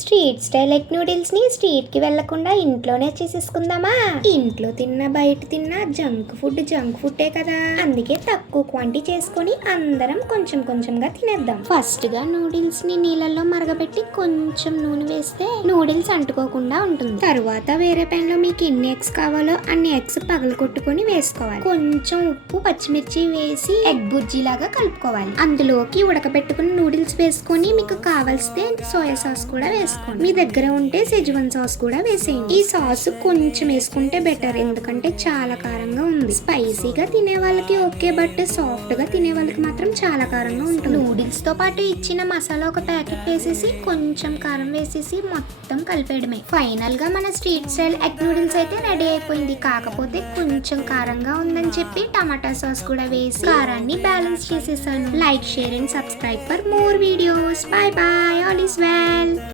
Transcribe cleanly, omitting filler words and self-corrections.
Street style egg noodles ని street కి వెళ్లకుండా ఇంట్లోనే చేసేసుకుందామా? ఇంట్లో తిన్నా బయట తిన్నా జంక్ ఫుడ్డే కదా, అందుకే తక్కువ క్వాంటిటీ చేసుకొని అందరం కొంచెం కొంచెంగా తినేద్దాం. ఫస్ట్ గా నూడిల్స్ ని నీళ్ళల్లో మరగబెట్టి కొంచెం నూనె వేస్తే నూడిల్స్ అంటుకోకుండా ఉంటుంది. తరువాత వేరే పాన్ లో మీకు ఎన్ని ఎగ్స్ కావాలో అన్ని ఎగ్స్ పగలగొట్టుకొని వేసుకోవాలి. కొంచెం ఉప్పు పచ్చిమిర్చి వేసి ఎగ్ బుర్జీ లాగా కలుపుకోవాలి. అందులోకి ఉడకబెట్టుకుని నూడిల్స్ వేసుకొని మీకు కావాల్సితే సోయా సాస్ కూడా వేసుకోండి. మీ దగ్గర ఉంటే సెజ్వాన్ సాస్ కూడా వేసేయండి. ఈ సాస్ కొంచెం వేసుకుంటే బెటర్, ఎందుకంటే చాలా కారంగా ఉంది. స్పైసీగా తినే వాళ్ళకి ఓకే, బట్ సాఫ్ట్ గా తినే వాళ్ళకి మాత్రం చాలా కారంగా ఉంటుంది. నూడిల్స్ తో పాటు ఇచ్చిన మసాలా ఒక ప్యాకెట్ వేసేసి కొంచెం కారం వేసేసి మొత్తం కలిపేయడమే. ఫైనల్ గా మన స్ట్రీట్ స్టైల్ ఎగ్ నూడిల్స్ అయితే రెడీ అయిపోయింది. కాకపోతే కొంచెం కారంగా ఉందని చెప్పి టమాటా సాస్ కూడా వేసి కారాన్ని బ్యాలెన్స్ చేసేసాను. Like, share and subscribe for more videos. By by, all is well.